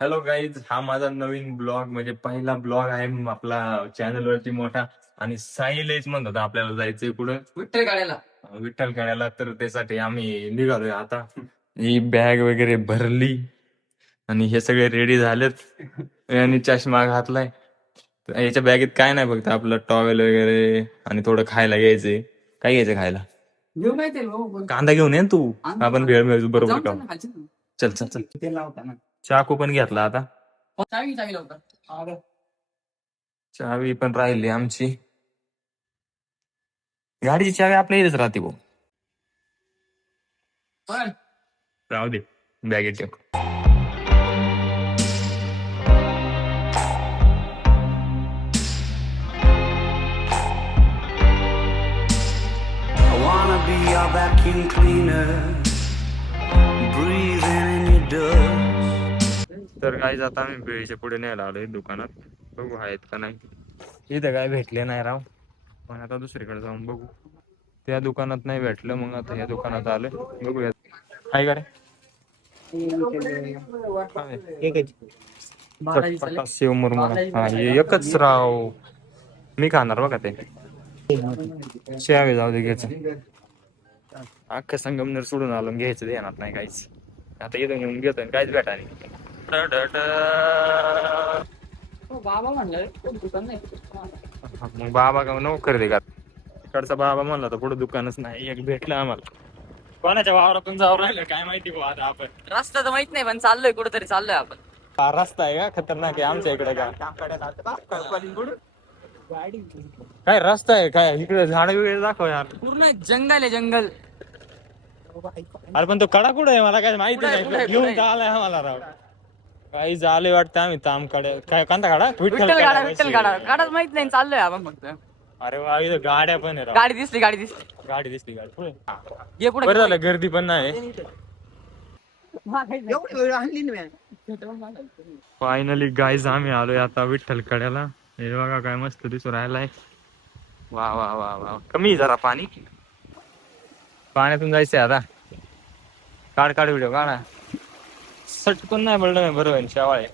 Hello guys, हा माझा नवीन blog म्हणजे पहिला ब्लॉग आहे आपला चॅनल वरती मोठा. आणि साईलेच म्हणत होता आपल्याला जायचंय पुढं विठ्ठल खेळायला. तर त्यासाठी आम्ही निघालोय आता. ही बॅग वगैरे भरली आणि हे सगळे रेडी झालेत. आणि चष्मा घातलाय. तर याच्या बॅगेत काय नाही, फक्त आपलं टॉवेल वगैरे आणि थोडं खायला घ्यायचंय. काय घ्यायचं खायला? कांदा घेऊन ये ना तू. आपण भेळ मिळू बरोबर का? चल चल चल. चाकू पण घेतला आता. चावी पण राहिली आमची. गाडीची चावी आपल्या इथेच राहते भाऊ. राहू दे, बॅगेत ठेव. I wanna be your vacuum cleaner, breathing in your dust. तर काय आता आम्ही भेळीच्या पुढे न्यायला आलोय दुकानात. बघू आहेत का नाही. इथं काय भेटले नाही राव. पण आता दुसरीकडे जाऊन बघू. त्या दुकानात नाही भेटलं, मग आता ह्या दुकानात आलोय. बघूया काय करे. चटपटा शेव मुरमुरा. हा, हे एकच राव. मी खाणार बघा ते. शेवे जाऊ दे, घ्यायचं. अख्खा संगमनेर सोडून आलो, घ्यायचं ध्यानात नाही काहीच. आता इथून घेऊन घेतोय काहीच भेटा नाही. मग बाबा का नोकर दे का? तिकडचा बाबा म्हणला तर पुढे दुकानच नाही, एक भेटलं आम्हाला. कोणाच्या वावरातून जाऊ राहिलं काय माहिती बुवा आता आपण. रस्ता तर माहित नाही पण चाललोय कुठेतरी चाललोय आपण. हा रस्ता आहे का खतरनाक आहे आमच्या इकडे का? काय रस्ता आहे काय? इकडे झाड वगैरे दाखव यार. पूर्ण जंगल आहे जंगल. अरे पण तो कडा कुठे आहे मला काय माहिती कुठे नाही. घेऊन तर आलाय आम्हाला राव. काही झाले वाटतं आम्ही तामकडे. काय कांदा काढा विठ्ठल गाडा विठ्ठल गाडा गाडाच माहित नाही चाललोय आपण फक्त. अरे वा, इथं गाड्या पण आहे राव. गाडी दिसली गाडी दिसली. गाडी दिसली गाडी पुढे. ये पुढे बरं झालं गर्दी पण नाही. फायनली गाईज आम्ही आलोय आता विठ्ठल कड्याला. हे बघा काय मस्त दिसू राहिलाय. वा वा वा वा. कमी आहे जरा पाणी. पाण्यातून जायचंय आता. काढ काढ व्हिडिओ काढा. सटकून नाही पडलं बरोबर शेवाळे.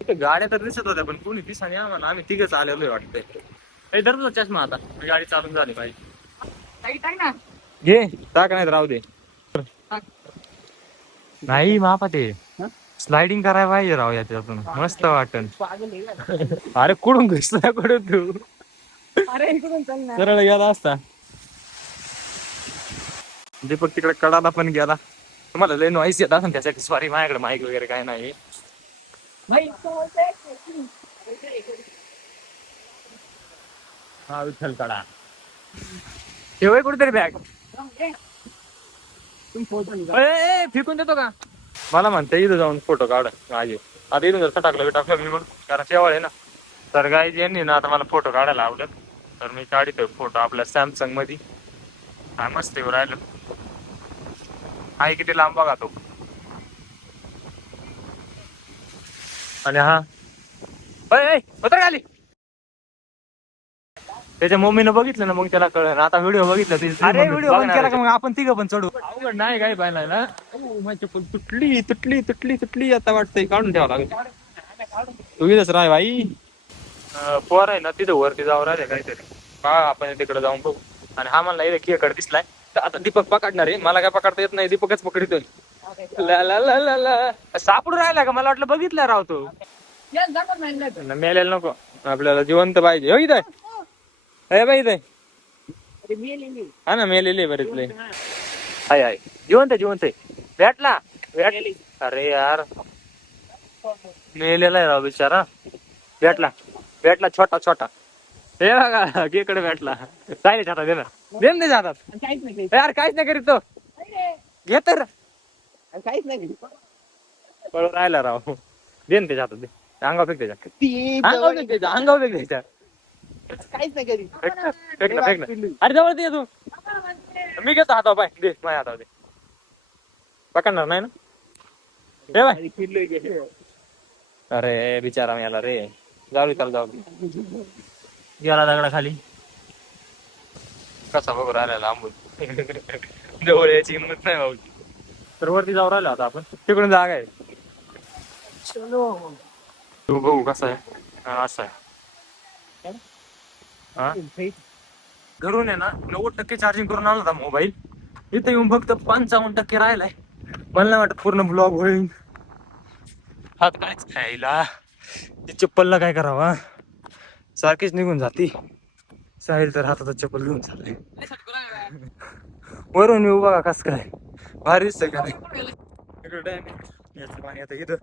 इथे गाड्या तर दिसत होत्या पण कोणी दिसाने आम्हाला. आम्ही तिघच आलेलोय वाटतंय. धरतो चष्मा आता. गाडी चालून झाली पाहिजे. ना घे टाक नाही राहू दे. नाही मापा ते स्लायडिंग करायला पाहिजे राव याच्यातून. मस्त वाटन. अरे कुठून घुसला कुठून तू? अरे इकडून चल ना. सरळ गेला असता. दीपक तिकडे कडाला पण गेला. तुम्हाला लय नॉईस येत असेल त्यासाठी सॉरी. माझ्याकडे माईक वगैरे काय नाही. हा विठ्ठल कडा ठेवय कुठेतरी बॅग. फेकून देतो का? मला म्हणते इथं जाऊन फोटो काढ माझे. आता इथून जर टाकलं मी मग कारण शेवाळ आहे ना. तर गाईज यांनी ना आता मला फोटो काढायला आवडत. तर मी काढतोय फोटो आपल्या सॅमसंग मध्ये. काय मस्त येऊ राहिलं. आहे किती लांब बघा तो. आणि हा उतर खाली. त्याच्या मम्मीनं बघितलं ना मग त्याला कळलं. आता व्हिडिओ बघितला. अरे व्हिडिओ बंद केला का मग आपण तिघं पण चढू. अवघड नाही काय पाहिलं ना. माझी पण तुटली तुटली तुटली तुटली आता वाटतंय काढून ठेवावं लागेल. तू इथंच राह भाई. पोर आहे ना तिथं वरती जाऊ राहिले काहीतरी. पहा आपण तिकडे जाऊन बघू. आणि हा मला इथे केकडे दिसलाय. तर आता दीपक पकडणार आहे. मला काय पकडता येत नाही. दीपकच पकडितोय. ला ला ला ला ला. सापडून राहिला का? मला वाटलं बघितलं राव तो. मेलेला नको आपल्याला, जिवंत पाहिजे. हो इथं आहे बाई इथं. हा ना मेलेले बरेचले. हाय हाय जिवंत जिवंत भेटला भेटली. अरे यार मेलेला आहे राव बिचारा. भेटला भेटला छोटा छोटा. हे बघा केकडे भेटला. काय नाही जातात दे ना. दे ना जातात यार. काहीच नाही करीत तो. घे तर काहीच नाही पळून राहिला राव. दे ना ते जातात दे. अंगाव फेक त्याच्या अंगाव फेक त्याच्या. काहीच नाही करी. फेक ना फेक ना. अरे जवळ दे तू. मी घेतो हातावर पाय. दे माझ्या हातावर दे. पकडणार नाही ना. दे बाय. अरे बिचारा मेला रे. जाऊ त्याला जाऊ. गेला दगडा खाली. कसा बघू राहिला लांबून. जवळ यायची हिंमत नाही भाऊ. तर वरती जाऊ राहिलो आता आपण. तिकडून जागा आहे. तू बघू कसा आहे. हा, असा आहे. हा घरून आहे ना 90% चार्जिंग करून आलो होता मोबाईल. इथे येऊन फक्त 55% राहिलाय. मला नाही वाटत पूर्ण ब्लॉग होईल. हात कायच खायला ती चप्पलला काय करावा, सारखीच निघून जाती. साहिल तर हातात चप्पल घेऊन चालले. वरून मी उभा कस काय भारी दिसतंय का नाही. इकडं डॅम आहे. याचं पाणी आता इथं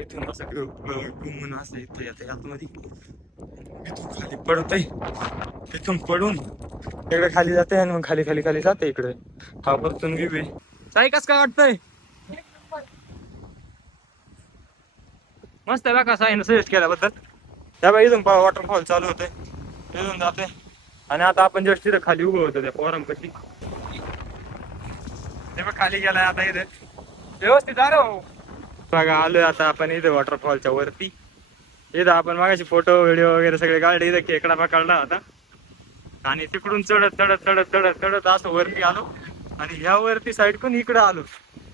इथून असं घुमून असं इथं येतं आतमध्ये. इथून खाली पडतंय, इथून पडून इकडे खाली जाते आणि मग खाली खाली खाली जाते इकडे. हा बघतून व्ह्यू आहे. साई कस काय वाटतंय? मस्त आहे बघा साईनं सजेस्ट केल्याबद्दल. त्या बाई इथून वॉटरफॉल चालू होते, इथून जाते आणि आता आपण जस्ट तिथं खाली उभं होतो त्या पोरांपाशी. ते बघ खाली गेलाय आता. इथे व्यवस्थित आ रे बघा आलोय आता आपण इथे वॉटरफॉलच्या वरती. इथं आपण मागाशी फोटो व्हिडिओ वगैरे सगळे काढले. इथं खेकडा पकडला होता आणि तिकडून चढत चढत चढत चढत चढत असं वरती आलो आणि ह्या वरती साईड पण इकडं आलो.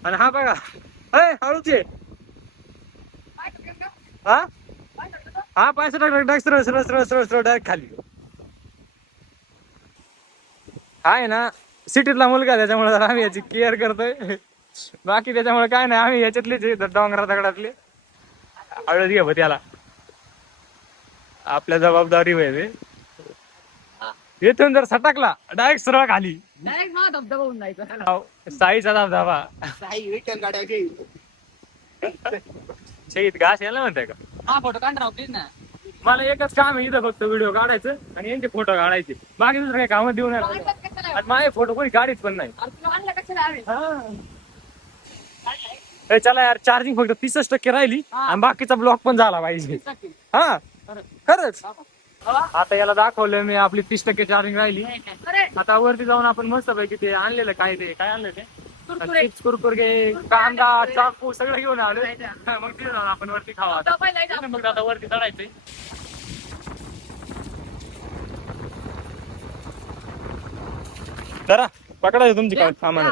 आणि हा बघा हळूच आहे. हा हा पैसा टाक सरळ सरळ सरळ सरळ सरळ डायरेक्ट खाली. हा आहे ना सिटीतला मुलगा त्याच्यामुळे जरा आम्ही याची केअर करतोय. बाकी त्याच्यामुळे काय नाही, आम्ही याच्यातलेच डोंगरा दगडातले. हळद घे त्याला, आपल्या जबाबदारी वय. इथून जर सटकला डायरेक्ट सरळ खाली. डायरेक्ट मला धबधबा होऊन जायचं. साईचा धबधबा. साई विठ्ठल गाड्या घे. शहीद घास यायला म्हणताय का? हा फोटो काढ राव प्लीज ना. मला एकच काम आहे इथं, फक्त व्हिडिओ काढायचं आणि यांचे फोटो काढायचे. बाकी दुसरं काही कामं देऊ नये. आणि माझे फोटो कोणी काढीत पण नाही. चला यार, चार्जिंग फक्त 30% राहिली आणि बाकीचा ब्लॉक पण झाला पाहिजे. हा खरंच. आता याला दाखवलं मी आपली 30% चार्जिंग राहिली. आता वरती जाऊन आपण मस्त पैकी ते आणलेलं काय आणलं ते चिप्स कुरकुरे कांदा चाकू सगळं घेऊन आलो. मग ते जाऊन आपण वरती खावा. मग आता वरती चढायचंय. जरा पकडायचं तुमची काय सामान.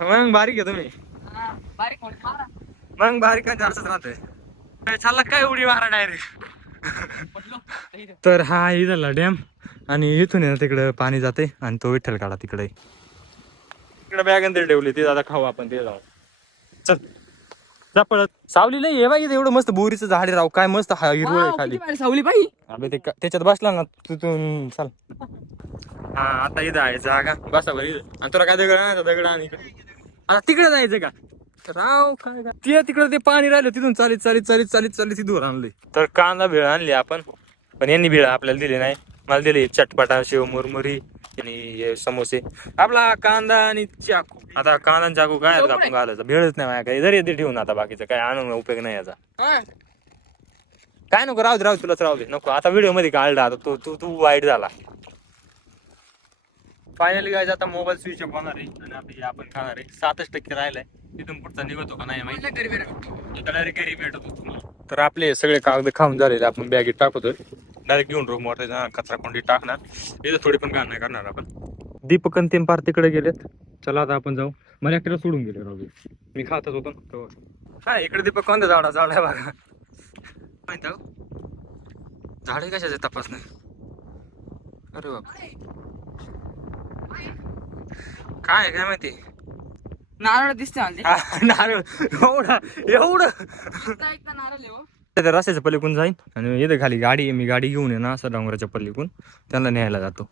मग बारीक आहे तुम्ही. मग बारीक काय जास्तच राहतोय. चालला काय उडी मारा डायरेक्ट. तर हा इथला डॅम आणि इथून आहे ना तिकडं पाणी जाते आणि तो विठ्ठल काढा तिकडे. तिकडे बॅग अंतर ठेवली ती आता खाऊ आपण ते जाऊ. चल जा पळत. सावली नाही आहे बाई एवढं मस्त बोरीचं झाड राव. काय मस्त हा हिरवळ आहे खाली. सावली बाई अबे ते त्याच्यात बसला ना तिथून चाल. हा आता इथं आहे जागा बसा बरं इथं. आणि तुला काय दगड आणायचा दगड आणि आता तिकडे जायचं का राव. काय ते तिकडे ते पाणी राहिलं तिथून चालीत चालीत चालीत चालीत चालीत तिथून आणलंय. तर कांदा भेळ आणली आपण, पण यांनी भेळ आपल्याला दिली नाही. मला दिली चटपटा शेव मुरमुरी आणि समोसे. आपला कांदा आणि चाकू. आता कांदा आणि चाकू काय आपण घालायचं. भेळच नाही माझ्या काही. जरी येते ठेवून आता बाकीचं काय आणून उपयोग नाही याचा. काय नको राहू दे तुलाच राहू दे नको. आता व्हिडिओ मध्ये काढला आता तू तू वाईट झाला. फायनली काय आता मोबाईल स्विच ऑफ होणार आहे आणि आता आपण खाणार आहे. 7% राहिलाय. तिथून पुढचा निघतो का नाही माहिती. डायरेक्ट घरी भेटतो तुम्हाला. तर आपले सगळे कागद खाऊन झालेले आपण बॅगेत टाकतोय. डायरेक्ट घेऊन रूम वर कचरा कोंडी टाकणार. इथं थोडी पण घाण नाही करणार आपण. दीपक आणि तीन पार तिकडे गेलेत. चला आता आपण जाऊ. मला एकट्याला सोडून गेले राहू. मी खातच होतो. हा इकडे दीपक कोणत्या झाडाय बघा माहिती झाडे कशाचे तपास नाही. अरे बाबा काय काय माहिती. नारळ दिसते नारळ एवढं रस्त्याच्या पलीकडून जाईन आणि इथे खाली गाडी. मी गाडी घेऊन ये ना असं डोंगराच्या पलीकडून त्यांना न्यायला जातो.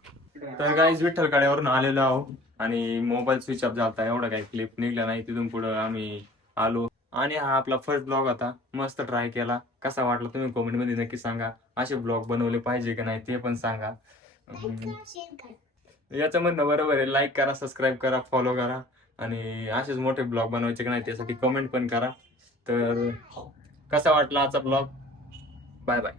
तर गाईज विठ्ठल गाड्यावरून आलेलो आहो आणि मोबाईल स्विच ऑफ झाला. एवढा काही क्लिप निघला नाही. तिथून पुढे आम्ही आलो आणि हा आपला फर्स्ट ब्लॉग होता. मस्त ट्राय केला. कसा वाटला तुम्ही कमेंट मध्ये नक्की सांगा. असे ब्लॉग बनवले पाहिजे की नाही ते पण सांगा. याचं म्हणणं बरोबर आहे. लाईक करा, सबस्क्राईब करा, फॉलो करा आणि असेच मोठे ब्लॉग बनवायचे की नाही त्यासाठी कमेंट पण करा. तर कसा वाटला आजचा ब्लॉग. Bye bye.